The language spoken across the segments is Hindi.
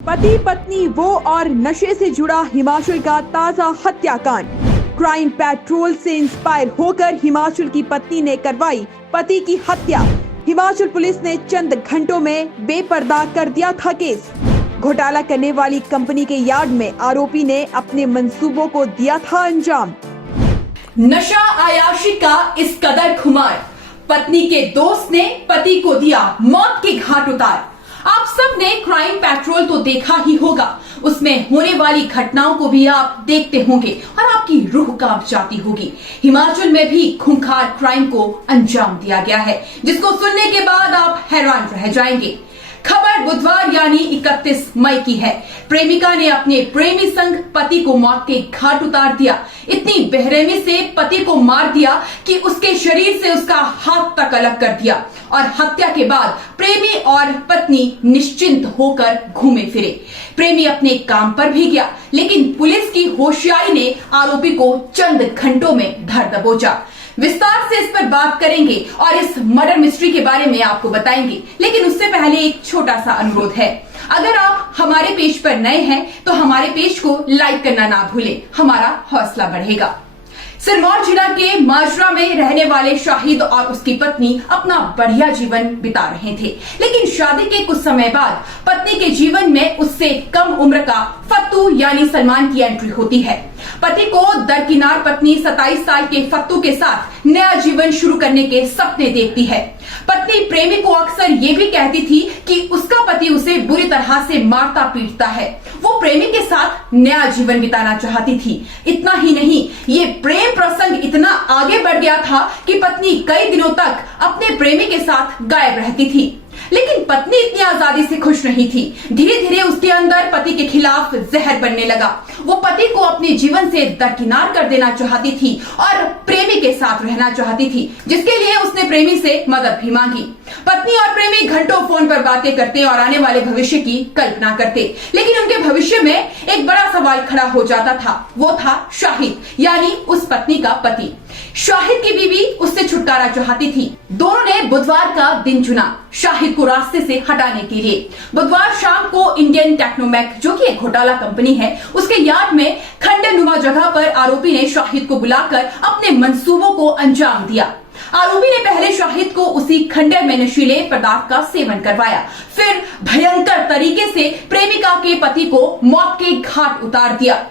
पति पत्नी वो और नशे से जुड़ा हिमाचल का ताजा हत्याकांड। क्राइम पेट्रोल से इंस्पायर होकर हिमाचल की पत्नी ने करवाई पति की हत्या। हिमाचल पुलिस ने चंद घंटों में बेपर्दा कर दिया था केस। घोटाला करने वाली कंपनी के यार्ड में आरोपी ने अपने मंसूबों को दिया था अंजाम। नशा आयाशी का इस कदर खुमार, पत्नी के दोस्त ने पति को दिया मौत के घाट उतार। आप सब ने क्राइम पेट्रोल तो देखा ही होगा, उसमें होने वाली घटनाओं को भी आप देखते होंगे और आपकी रूह कांप जाती होगी। हिमाचल में भी खूंखार क्राइम को अंजाम दिया गया है, जिसको सुनने के बाद आप हैरान रह जाएंगे। खबर बुधवार यानी 31 मई की है। प्रेमिका ने अपने प्रेमी संग पति को मौत के घाट उतार दिया। इतनी बेरहमी से पति को मार दिया कि उसके शरीर से उसका हाथ तक अलग कर दिया और हत्या के बाद प्रेमी और पत्नी निश्चिंत होकर घूमे फिरे। प्रेमी अपने काम पर भी गया, लेकिन पुलिस की होशियारी ने आरोपी को चंद घंटों में धर दबोचा। विस्तार से इस पर बात करेंगे और इस मर्डर मिस्ट्री के बारे में आपको बताएंगे, लेकिन उससे पहले एक छोटा सा अनुरोध है। अगर आप हमारे पेज पर नए हैं तो हमारे पेज को लाइक करना ना भूलें, हमारा हौसला बढ़ेगा। सिरमौर जिला के माजरा में रहने वाले शाहिद और उसकी पत्नी अपना बढ़िया जीवन बिता रहे थे, लेकिन शादी के कुछ समय बाद पत्नी के जीवन में उससे कम उम्र का फत्तू यानी सलमान की एंट्री होती है। पति को दरकिनार पत्नी 27 साल के फत्तू के साथ नया जीवन शुरू करने के सपने देखती है। पत्नी प्रेमी को अक्सर ये भी कहती थी कि उसका पति उसे बुरी तरह से मारता पीटता है। वो प्रेमी के साथ नया जीवन बिताना चाहती थी। इतना ही नहीं, ये प्रेम प्रसंग इतना आगे बढ़ गया था कि पत्नी कई दिनों तक अपने प्रेमी के साथ गायब रहती थी। लेकिन पत्नी इतनी आजादी से खुश नहीं थी। धीरे धीरे उसके अंदर पति के खिलाफ जहर बनने लगा। वो पति को अपने जीवन से दरकिनार कर देना चाहती थी और प्रेमी के साथ रहना चाहती थी, जिसके लिए उसने प्रेमी से मदद भी मांगी। पत्नी और प्रेमी घंटों फोन पर बातें करते और आने वाले भविष्य की कल्पना करते, लेकिन उनके भविष्य में एक बड़ा सवाल खड़ा हो जाता था। वो था शाहिद, यानी उस पत्नी का पति। शाहिद की बीवी उससे छुटकारा चाहती थी। दोनों ने बुधवार का दिन चुना शाहिद को रास्ते से हटाने के लिए। बुधवार शाम को इंडियन टेक्नोमैक, जो कि एक घोटाला कंपनी है, उसके यार्ड में खंडरनुमा जगह पर आरोपी ने शाहिद को बुलाकर अपने मंसूबों को अंजाम दिया। आरोपी ने पहले शाहिद को उसी खंडर में नशीले पदार्थ का सेवन करवाया, फिर भयंकर तरीके से प्रेमिका के पति को मौत के घाट उतार दिया।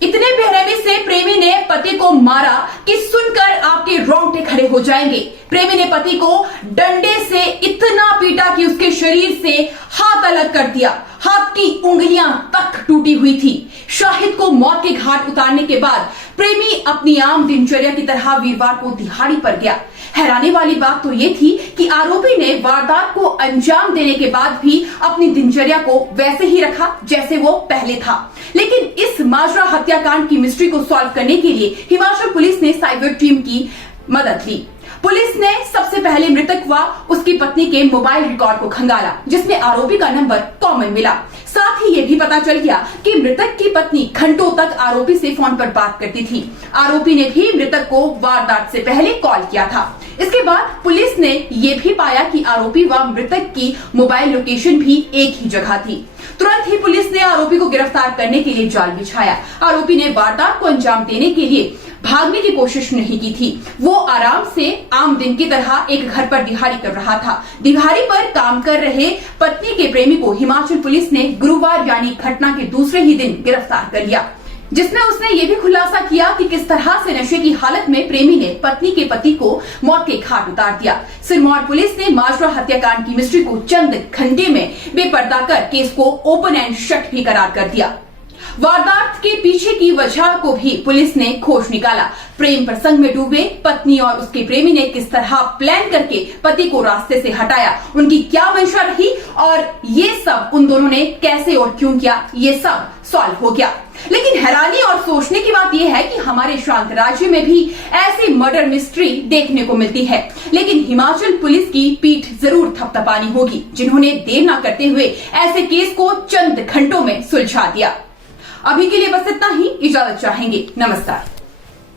इतने बेरहमी से प्रेमी ने पति को मारा कि सुनकर आपके रोंगटे खड़े हो जाएंगे। प्रेमी ने पति को डंडे से इतना पीटा कि उसके शरीर से हाथ अलग कर दिया। हाथ की उंगलियां तक टूटी हुई थी। शाहिद को मौत के घाट उतारने के बाद प्रेमी अपनी आम दिनचर्या की तरह वीरवार को दिहाड़ी पर गया। हैरानी वाली बात तो ये थी कि आरोपी ने वारदात को अंजाम देने के बाद भी अपनी दिनचर्या को वैसे ही रखा जैसे वो पहले था। लेकिन इस माजरा हत्याकांड की मिस्ट्री को सॉल्व करने के लिए हिमाचल पुलिस ने साइबर टीम की मदद ली। पुलिस ने सबसे पहले मृतक व उसकी पत्नी के मोबाइल रिकॉर्ड को खंगाला, जिसमें आरोपी का नंबर कॉमन मिला। साथ ही ये भी पता चल गया कि मृतक की पत्नी घंटों तक आरोपी से फोन पर बात करती थी। आरोपी ने भी मृतक को वारदात से पहले कॉल किया था। इसके बाद पुलिस ने ये भी पाया कि आरोपी व मृतक की मोबाइल लोकेशन भी एक ही जगह थी। तुरंत ही पुलिस ने आरोपी को गिरफ्तार करने के लिए जाल बिछाया। आरोपी ने वारदात को अंजाम देने के लिए भागने की कोशिश नहीं की थी। वो आराम से आम दिन की तरह एक घर पर दिहाड़ी कर रहा था। दिहाड़ी पर काम कर रहे पत्नी के प्रेमी को हिमाचल पुलिस ने गुरुवार यानी घटना के दूसरे ही दिन गिरफ्तार कर लिया, जिसमें उसने ये भी खुलासा किया कि किस तरह से नशे की हालत में प्रेमी ने पत्नी के पति को मौत के घाट उतार दिया। सिरमौर पुलिस ने माजरा हत्याकांड की मिस्ट्री को चंद घंटे में बेपर्दा कर केस को ओपन एंड शट भी करार कर दिया। वारदात के पीछे की वजह को भी पुलिस ने खोज निकाला। प्रेम प्रसंग में डूबे पत्नी और उसके प्रेमी ने किस तरह प्लान करके पति को रास्ते से हटाया, उनकी क्या मंशा रही और ये सब उन दोनों ने कैसे और क्यों किया, ये सब सॉल्व हो गया। लेकिन हैरानी और सोचने की बात यह है कि हमारे शांत राज्य में भी ऐसी मर्डर मिस्ट्री देखने को मिलती है, लेकिन हिमाचल पुलिस की पीठ जरूर थपथपानी होगी, जिन्होंने देर न करते हुए ऐसे केस को चंद घंटों में सुलझा दिया। अभी के लिए बस इतना ही, इजाजत चाहेंगे। नमस्कार।